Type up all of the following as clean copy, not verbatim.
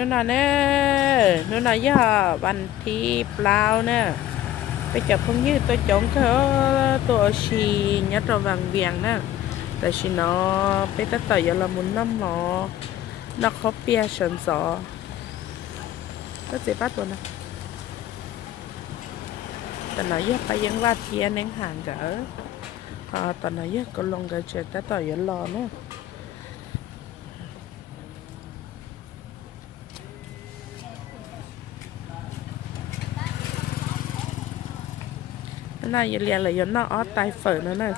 นู่นน่ะเนอะนู่นน่ะย่าวันที่เปล่าเนอะไปจับพงยืดตัวจงเขาตัวชียัดระวังเวียงนะแต่ชิโนไปตัดต่อยาละมุนน้ำหมอนักเขาเปียฉันสอก็เจ็บป้าตัวนะแต่ไหนย่าไปยังว่าเทียนยังห่างกะตอนไหนย่าก็ลงกันเจอตัดต่อยารอเนาะน่าอย่าเรียนเลยย้อนนออตายเฟิร์นนั่น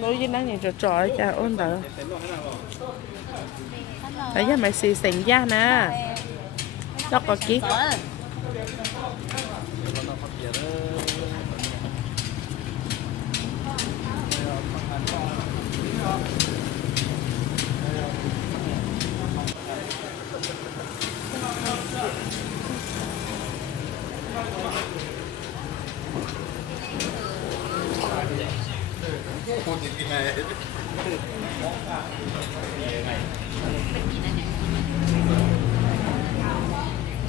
nói với nó nhìn trò cho ôn đỡ tại vì mày xì xịn da nè đó có kí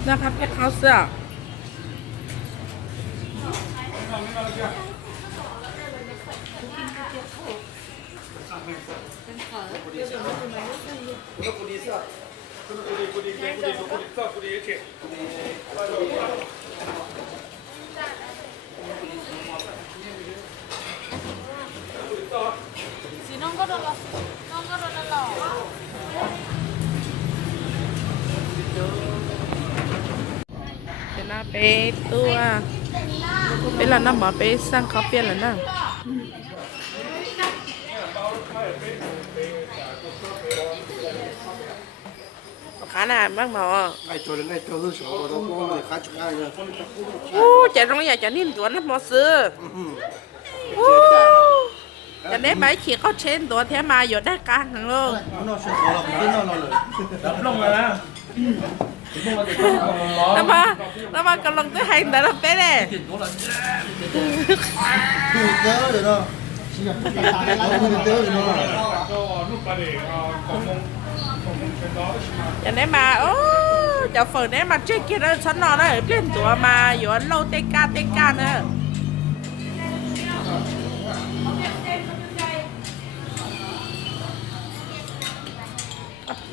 นะครับแค่เขาเสื้อไปตัวเป็นละน้ำหมอไปสร้างเขาเปลี่ยนแล้วนะขาหนาบ้างหมอโอ้จะตรงนี้จะนิ่มตัวนะหมอซื้อโอ้จะได้ไปขี่เขาเชนตัวเทียมาอยู่ได้กลางทั้งโลกลงมาแล้วแล้วมากำลังจะให้แต่ละเป๊ะเลยอย่างนี้มาโอ้จะฝืนนี้มาช่วยกินแล้วฉันนอนเลยเปลี่ยนตัวมาอยู่โลเตกาเนอะ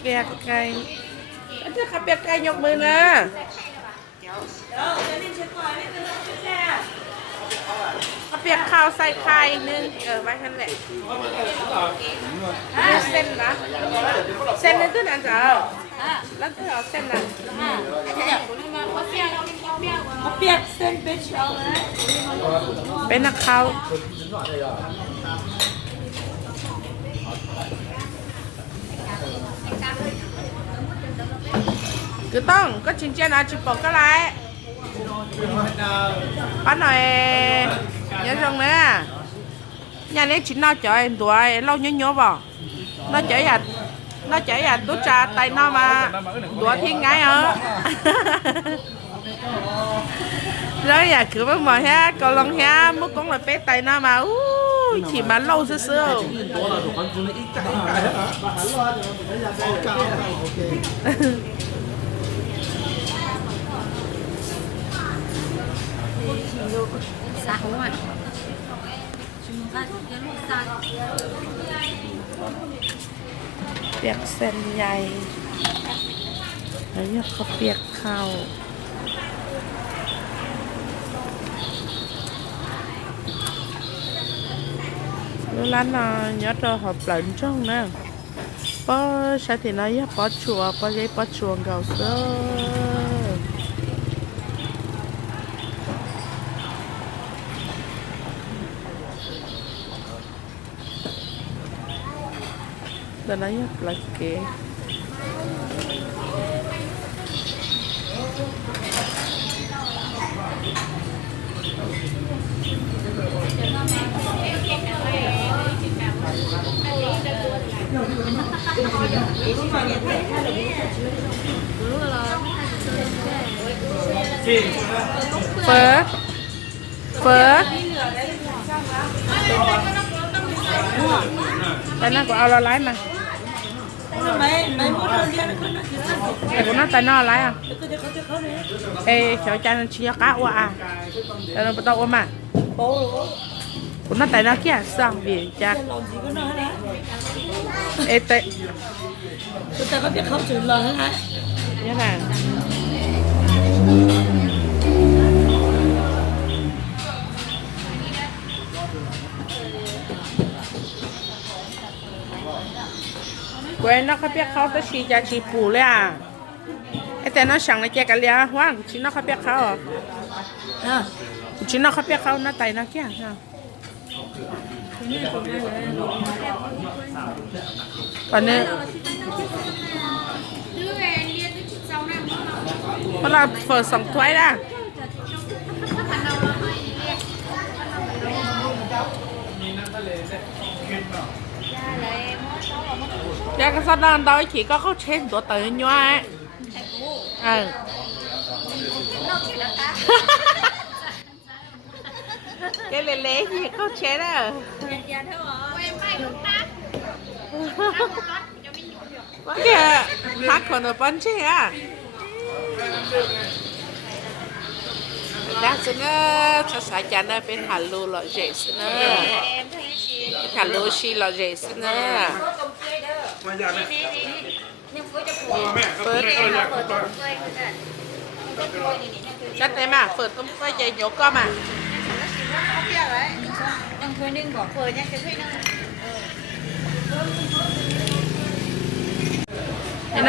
เปียกไก่จะขับเปียกไก่ยกมือนะขับเปียกข้าวใส่ไข่นึงไว้ขั้นแหละเส้นนะเส้นนึงก็นั่นจ้ะแล้วก็เอาเส้นนั้นเปียกเส้นเป็นนักข้าวcứ tông có chuyện trên là chụp bộ cái lại bắt này nhớ rằng nè nhà này chỉ nó chở em tuổi lâu nhớ vào nó chở à tôi trà tay nó mà tuổi thiên ngay hả rồi nhà cứ với mồi ha còn lòng ha muốn cũng là bé tay nó mà chỉ mà lâu xưa xưa xa không ạเปียกเส้นใหญ่แล้วเนี่ยเขาเปียกข้าวlúc lát nó nhớ cho họ lợn trong nè bó sao thì nó nhớ bó chùa bó giấy bó chùa gạo sơ dan ayat lagi phở phở แต่น่าก็เอาละไลมา mấy món ăn kia nó không nó แต่คนนั้นแต่น่าอะไรอ่ะเอ้เฉาจานเชียก้าวอ่ะแต่เราไม่ต้องว่ามา bố คนนั้นแต่น่าเกี่ยสั่งเบียจ้ะ làm gì có nói đấy เอ้แต่ người ta có biết không chửi lời hết hả เนี่ยนะเว้ยนักเปียกเขาจะชี้จะชี้ปูเลยอ่ะไอ้แต่น้องสั่งในแจกันเลยว่าชิ้นนักเปียกเขา à ชิ้นนักเปียกเขาหน้าไตนักเกี่ยตอนนี้เวลาเปิดสองถ้วยละแกก็สดานดอยขี่ก็เขาเช่นตัวเตยย้อยcái lê lê gì có chết à quá kìa hát còn ở bên chứ à đã xin cho xã chán ở bên Hà Lô lọ rễ xin Hà Lô xì lọ rễ xin chắc thế mà phở tôm quay chạy nhổ co mà ăn thôi nhưng bỏ phơi nha cái thôi nên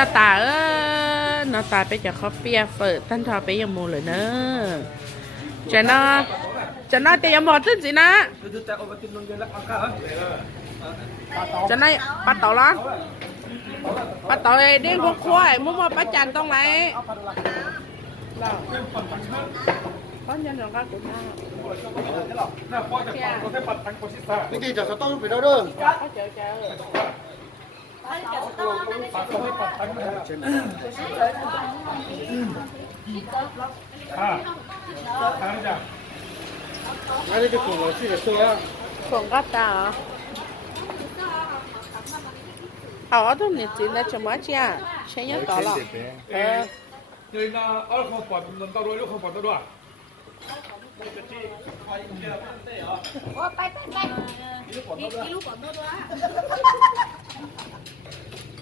nó tà bây giờ khó bia phở tan thọ bây giờ mua rồi nữa cho nó thì một thứ gì nè cho nó bắt tàu đó bắt tàu đi vô khoai muốn mua bắt chăn tông này có nhân rồi các cụ cái gì chả tao phải đâu đâu đây cái củ chỉ là xưa phồng gắt ta ở đó nè chỉ là cho mấy chị à sẽ nhớ tỏ lọ người na ở không còn lần tao đuổi lúc không còn tao đuổi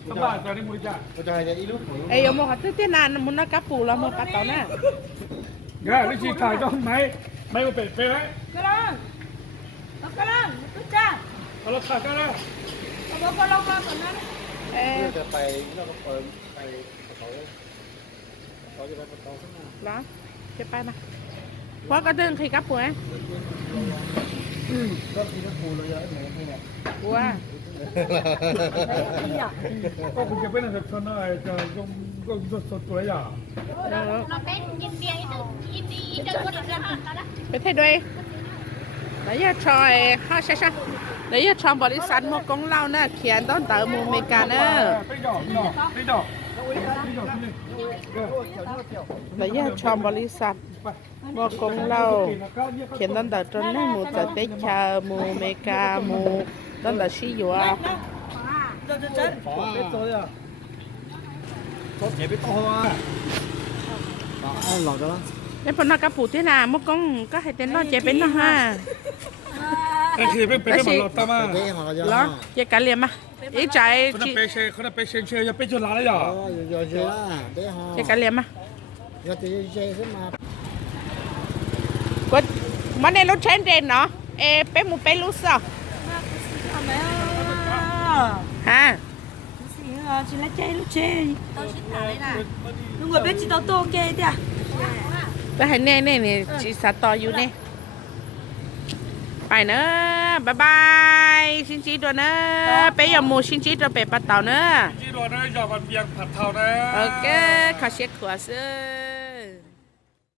các bạn cho đi mua chả trời ơi lúc ê ông một thứ thế nào muốn nó cắp phủ là một bắt tàu nè nghe đi chỉ cài cho máy máy một bể phê đấy cái đó cứ cha nó là cài cái đó bố con lâu con còn nói êจะไปเราก็เปิดไปเขาจะไปประตูข้างหน้า đó cái bay mà quá có đơn khi cắp rồi ก็ที่นั่นปูเราเยอะเหมือนที่เนี่ย wow ก็คุณจะเป็นอะไรชนอะไรจะก็สดตัวอย่าง đó เราเป็นยินเดียยินดีจะกดเดือนหักแล้วนะ ไปเท่ด้วยแล้วอย่าชอยห้าใช่แล้วอย่าชอบบริษัทมกงเล่าเนอะเขียนต้นเต๋อมูเมกาเนอะ ไปดอกไปดอกนี่ แล้วอย่าชอบบริษัทมกงเล่าเขียนต้นเต๋อจนให้หมูจะเตชามูเมกามูต้นเต๋อชี้อยู่อ่ะ cho chân biết rồi à có thể biết to à đó ăn lẩu cho nó แล้วพนักกระปุกที่น่ะมกงก็ให้เต้นนอนเจเป็นนะฮะ ไอ้ที่เป็นมันหลอดตามา cái mà nó เหรอเจกันเรียนมาอีใจ คนนั้นเป็นเชยคนนั้นเป็นเชยจะเป็นจุฬาแล้วเหรอ giờ giờ để họ เจกันเรียนมา giờ thì chơi thế mà ก็มันในรถเชนเดนเนาะเป็นมูเป็นลูกสาว mẹ ฮะ chị lấy chơi lúc chơi đúng rồi biết chị tao tô kê đi à ก็ให้แน่เนี่ยจีสตออยู่เนี่ยไปเนอะบ๊ายบายชินจีตัวเนอะไปยามูชินจีตัวไปปะเต่าเนอะ ที่โดนนะหยอกกันเบียงผัดเท่านะ โอเคขอเช็คขวดซื้อ